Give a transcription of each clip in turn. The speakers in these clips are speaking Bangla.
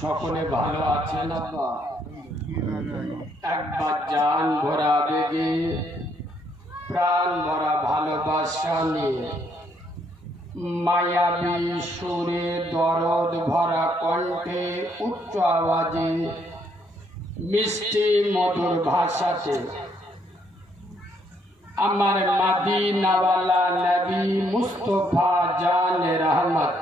সকলে ভালো আছেন আব্বা একবার জান ভরা বেগে, প্রাণ ভরা ভালোবাসা নিয়ে। মায়াবী সুরে দরদ ভরা কণ্ঠে, উচ্চ আওয়াজে, মিষ্টি মধুর ভাষাতে। আমার মাদিনাওয়ালা নবী মুস্তফা জান রহমত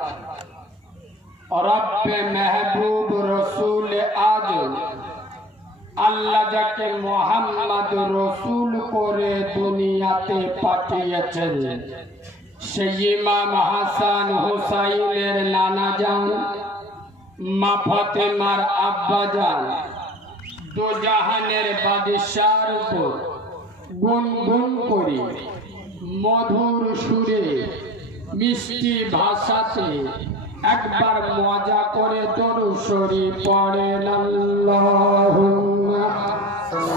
রব্বে মেহবুব রসুল আজম আল্লাহ যাকে মোহাম্মদ রসুল করে দুনিয়াতে পাঠিয়েছেন, সেই ইমাম হাসান হুসাইনের নানা যান আব্বা যান উপর গুনগুন করি মধুর সুরে, মিষ্টি ভাষাতে একবার মজা করে তরু সরি পড়েন আল্লাহুম্মা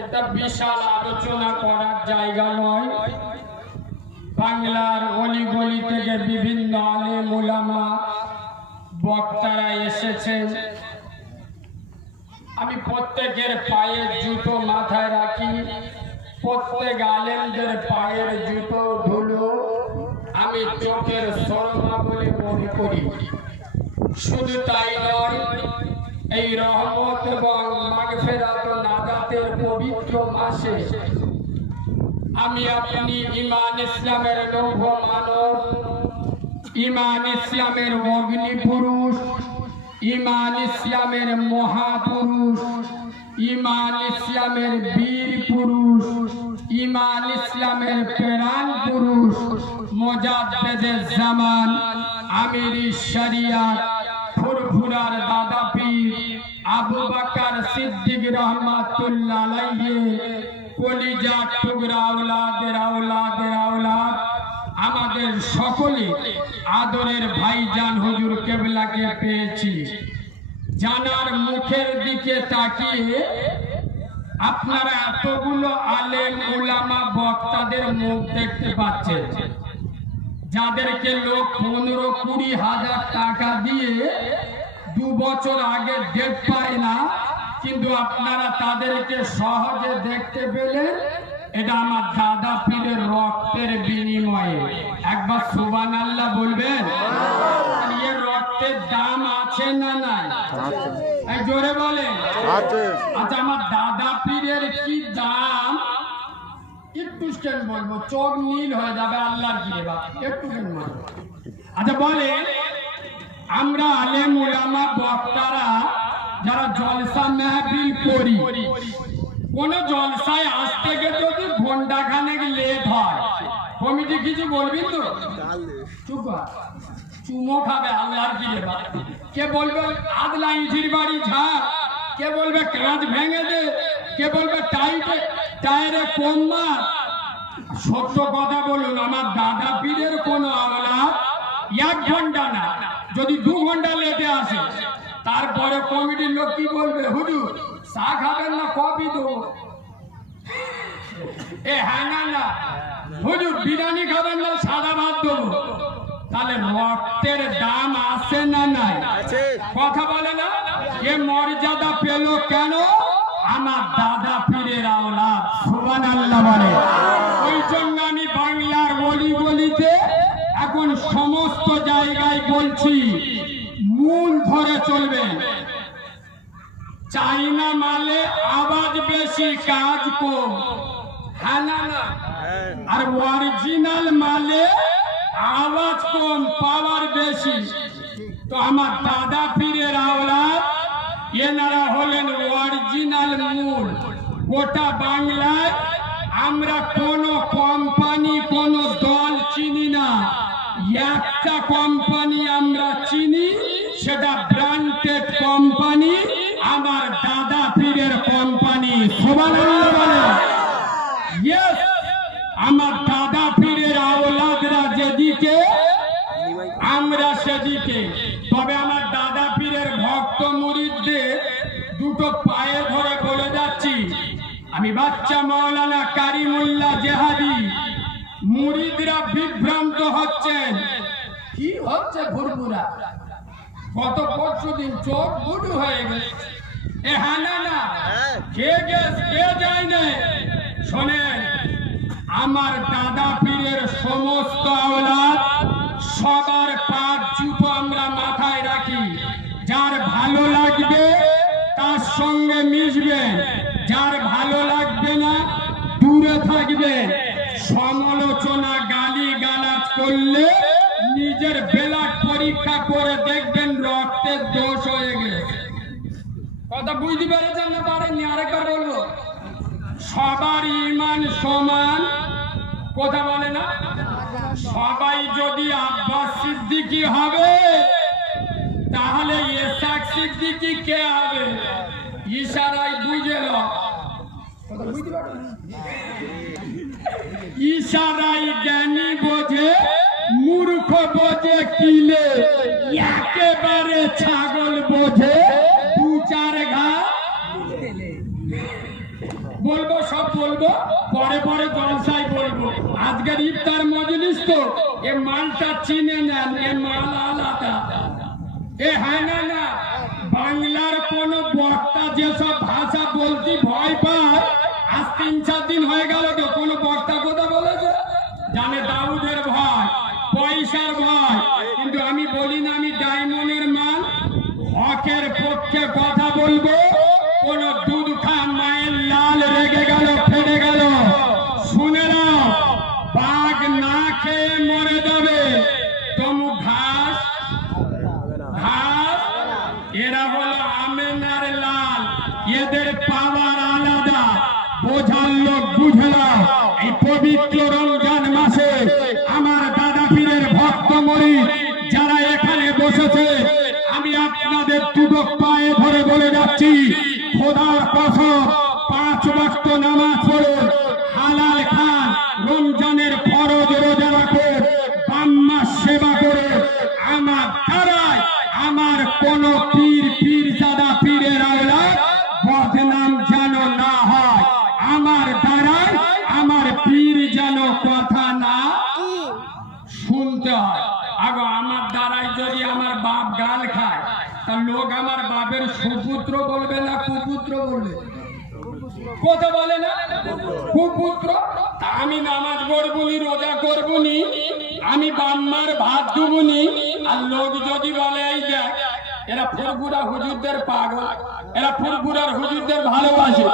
এটা বিশাল আলোচনা করার জায়গা নয়। বাংলার অলি গলি থেকে বিভিন্ন আলে মোলামা বক্তারা এসেছেন। আমি প্রত্যেকের পায়ের জুতো মাথায় রাখি। প্রত্যেক আলেমদের পায়ের জুতো ধুলো। আমি চোখের সরমা বলে মনে করি। শুধু তাই নয়, এই রহমত এবং মাসে আমি আপনি ইমান ইসলামের লৌহ মানব। ইমান ইসলামের অগ্নি পুরুষ ইমান ইসলামের মহাপুরুষ। ইমান ইসলামের বীর পুরুষ ইমান ইসলামের প্রাণ পুরুষ। মোজাদ্দেদের জামান। আমির শরিয়াত ফুরফুরার দাদা আবু সিদ্দিক রহমাতুল্লাহ আলাইহি, কলিজা টুকরা আওলাদের আওলাদের আওলাদ, আমাদের সকলে আদরের ভাইজান হুজুর কেবলাকে পেয়েছি। জানার মুখের দিকে তাকিয়ে আপনারা এতগুলো আলেম, উলামা, বক্তাদের মুখ দেখতে পাচ্ছেন। যাদেরকে লোক পনেরো কুড়ি হাজার টাকা দিয়ে দু বছর আগে ডেট পায় না কিন্তু আপনারা তাদেরকে সহজে দেখতে পেলেন এটা আমার দাদা পীরের রক্তের বিনিময়ে। একবার সুবান আল্লাহ বলবেন এর রক্তের দাম আছে না নাই? জোরে বলেন। আচ্ছা আমার দাদা পীরের কি দাম? একটু বলব? চোখ নীল হয়ে যাবে আল্লাহর বা একটু আচ্ছা বলে আমরা আলেম উলামা বক্তারা যারা জলসা মেহফিল করি। কোন জলসায় আসতে গিয়ে যদি ঘণ্টা খানেক লেট হয়, কমিটি কিছু বলবি তো? চুপ চুমো খাবে আল্লাহর কি কে বলবে আদলা ইঁচির বাড়ি ঝাড়। কে বলবে কাঁচ ভেঙে দে। কে বলবে, টাইটে, টায়ারে কম মার। সত্য কথা বলুন, আমার দাদা পীরের কোন আওলা এক ঘণ্টা না যদি দু ঘণ্টা লেটে আসে তারপরে কমিটির লোক কি বলবে? হুজুর চা খাবেন না কফি দেবো। এ হ্যাঁ না হুজুর বিরিয়ানি খাবেন না সাদা ভাত দেবো। তাহলে রক্তের দাম আছে না নাই? কথা বলে না? এ মর্যাদা পেল কেন? আমার দাদা পীরের আওলাদ সুবান আল্লাহ বলে। এখন সমস্ত জায়গায় বলছি, মূল ধরে চলবে। চাইনা মালে আওয়াজ বেশি কাজ কম। হ্যাঁ আর অরিজিনাল মালে আওয়াজ কম পাওয়ার বেশি। তো আমার দাদা পীরের আওলাদ, এনারা হলেন অরিজিনাল মূল। গোটা বাংলায় আমরা কোন কোম্পানি কোন দল একটা কোম্পানি আমরা চিনি, সেটা ব্র্যান্ডেড কোম্পানি আমার দাদা পীরের কোম্পানি আমার দাদা পীরের আওলাদরা যেদিকে, আমরা সেদিকে। তবে আমার দাদা পীরের ভক্ত মুরিদদের দুটো পায়ে ধরে বলে যাচ্ছি। আমি বাচ্চা মৌলানা কারিমুল্লাহ জেহাদি। মুরিদরা বিভ্রান্ত হচ্ছেন কি হচ্ছে ভুরভুরা? গত পরশু দিন চোখ বুডু হয়ে গেছে। এ হানা না কে গেছ কে যায় না শোনেন আমার দাদা পীরের সমস্ত আওলাদ সবার পাঁচ জুতো আমরা মাথায় রাখি। যার ভালো লাগবে তার সঙ্গে মিশবে। যার ভালো লাগবে না দূরে গালাজ করলে নিজের বেলাট পরীক্ষা করে দেখবেন রক্তের দোষ হয়ে গেছে। কথা বুঝতে পেরেছেন না পারেননি? আরেকবার বলব। সবার ইমান সমান, কথা বলে না? সবাই যদি আব্বাস সিদ্দিকি হবে, তাহলে এসাক সিদ্দিকি কে হবে? ইশারায় বুঝে পারবেন জ্ঞানী মূর্খ বোঝে কিলে একেবারে ছাগল বোঝে। দু, চার ঘা। বলব, সব বলব? পরে পরে জলসায় বলব। আজকের ইফতার মজলিস তো। এ মালটা চিনে নেন, এ মাল আলাদা। এ হ্যাঁ না না? বাংলার কোন বক্তা যেসব ভাষা বলতে ভয় পায়, আজ তিন, চার দিন হয়ে গেল তো, কোন বক্তা কথা বলেছে? জানে দাউদের ভয়। পয়সার ভয় কিন্তু আমি বলি না আমি ডায়মন্ডের মাল হকের পক্ষে কথা বলব কোন দুধ খা মায়ের লাল রেগে গেল ফেটে গেল শুনে নাও বাঘ না খেয়ে মরে যাবে তমু ঘাস ঘাস এরা হলো আমেনার লাল এদের পাওয়ার আলাদা বোঝার লোক বুঝলো এই পবিত্র রমজান মাসে আমার দাদা পীরের ভক্ত মরি যারা এখানে বসেছে আমি আপনাদের দুটো পায়ে ধরে বলে যাচ্ছি খোদার কসম পাঁচ বাক্য নামাজ পড়ে হালাল খান রমজানের ফরজ রোজা রাখো বাম্মা সেবা করে আমার দ্বারাই আমার কোন পীর পীর সাদা পীরের আওলাদ বদনাম যেন না হয় আমার দ্বারাই আমার পীর যেন কথা না শুনতে হয় আগো আমার দ্বারাই যদি আমার বাপ গাল খায় তা লোক আমার বাপের সুপুত্র বলবে না, কুপুত্র বলবে। কথা বলে না? কুপুত্র? আমি নামাজ পড়বুনি, রোজা করবুনি, আমি বাম্মার ভাত দুবুনি, আর লোক যদি বলে, এই দেখ, এরা ফুরফুরা হুজুরদের পাগল, এরা ফুরফুরার হুজুরদের ভালোবাসে,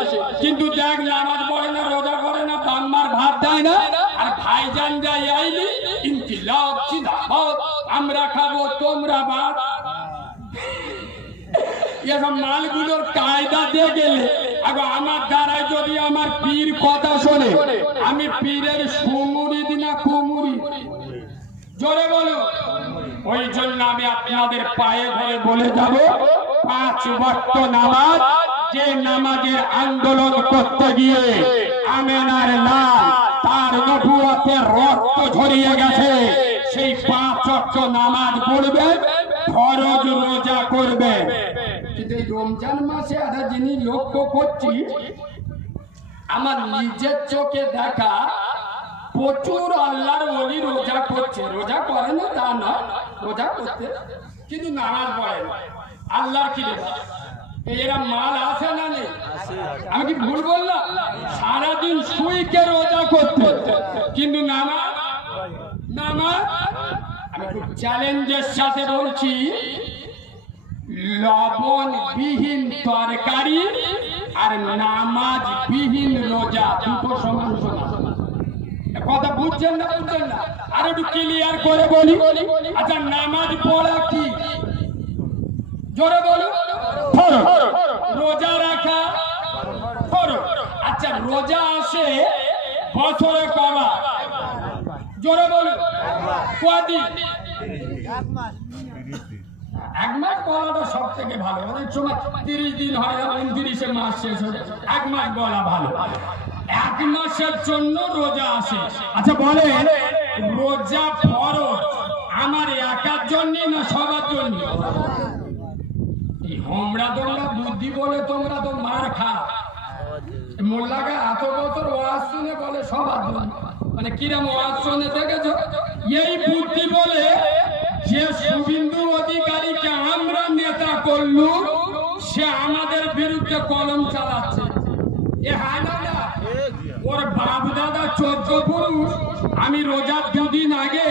কিন্তু দেখ নামাজ পড়ে না, রোজা করে না, বাম্মার ভাত দেয় না, আর ভাইজান যাই আইলি, ইনকিলাব, জিন্দাবাদ, আমরা খাব, তোমরা ভাত মালগুলোর কায়দা দিয়ে গেলে আমার যদি আমার পীর কথা শোনে, আমি পীরের সুমুরি দিনা কুমুরি জোরে ওই জন্য আমি আপনাদের পায়ে ধরে বলে যাব, পাঁচ ওয়াক্ত নামাজ, যে নামাজের আন্দোলন করতে গিয়ে আমেনার লাল, তার নবুয়তের রক্ত ঝরিয়ে গেছে। সেই পাঁচ ওয়াক্ত নামাজ পড়বে ফরজ রোজা করবে এই রমজান মাসে একটা যিনি লক্ষ্য করছি, আমার নিজের চোখে দেখা প্রচুর আল্লাহর ওলি রোজা করছে। রোজা করে না তা না, রোজা করতে, কিন্তু নামাজ পড়ে না। আল্লাহর কি এরা মাল আছে না নেই? আমি কি ভুল বললাম? সারাদিন শুইকে রোজা করতে। কিন্তু নামাজ নামাজ, আমি খুব চ্যালেঞ্জের সাথে বলছি। লবণ বিহীন তরকারি আর নামাজ বিহীন রোজা দুটো সমান সমান কথা বুঝছেন না বুঝছেন না? আর একটু ক্লিয়ার করে বলি। আচ্ছা নামাজ পড়া কি? জোরে বলো। রোজা রাখা। আচ্ছা রোজা আসে বছরে কবার জোরে বলো কদিন এক মাস সব থেকে ভালো। অনেক সময় তিরিশ দিন হয় উনত্রিশে মাস শেষ এক মাস ভালো। এক মাসের জন্য রোজা আসে। আচ্ছা বলে রোজা ফরজ আমার একার জন্য না সবার জন্য? তোমরা তোমরা বুদ্ধি বলে তোমরা তো মার খা। মোল্লাকে এত বছর ওয়াজ শুনে বলে সবার আদমি। মানে কিরম ওয়াজ শুনে দেখেছ? এই বুদ্ধি বলে যে শুভিন্দু করলু সে আমাদের বিরুদ্ধে কলম চালাচ্ছে? ওর বাপ দাদা চোদ্দ পুরুষ, আমি রোজার দুদিন আগে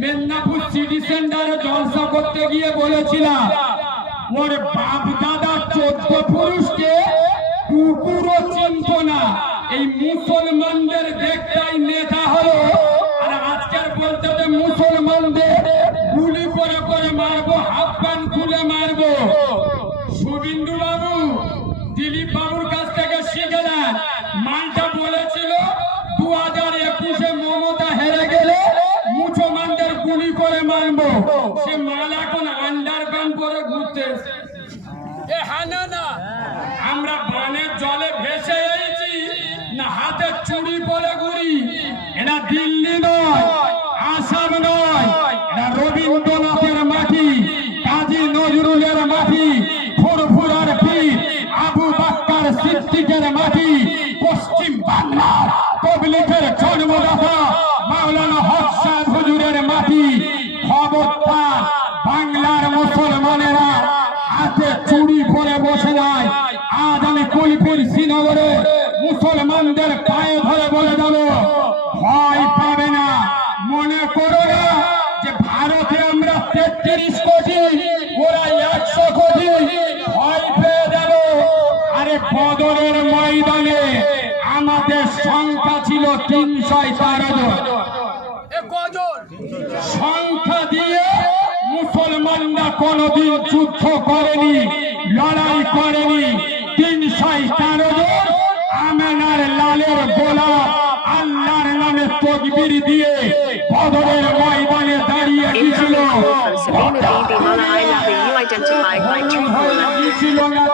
মেদিনীপুর সিটি সেন্টারে জলসা করতে গিয়ে বলেছিলাম, ওর বাপ দাদা চোদ্দ পুরুষকে কুকুরও চিনত না এই মুসলমানদের দেখতাই নেতা হলো, আর আজকের বলতে মুসলমানদের গুলি করে করে মারবো হাফ এটা দিল্লি নয়, আসাম নয় এটা রবীন্দ্রনাথের মাটি, কাজী নজরুলের মাটি, ফুরফুরার পীর আবু বাক্কার সিদ্দিকের মাটি, পশ্চিম বাংলার তবলিগের জন্মদাতা মাওলানা হক সাহেব হুজুরের মাটি। খবরদার বাংলার মুসলমানেরা হাতে চুরি করে বসে নাই আজ আমি কুলপুর শ্রীনগরে মুসলমানদের পায়ে ধরে বলে ভয় পাবে না। মনে করো না যে ভারতে আমরা তেত্রিশ কোটি ওরা একশো কোটি ভয় পেয়ে যাব। আরে বদরের ময়দানে আমাদের সংখ্যা ছিল তিনশো তেরো জন? সংখ্যা দিয়ে মুসলমানরা কোনদিন যুদ্ধ করেনি লড়াই করেনি। তিনশো তেরো জন আমেনার লালের গোলাপ। নামে তকবির দিয়ে বদরের ময়দানে দাঁড়িয়ে গিয়েছিল. গিয়েছিল না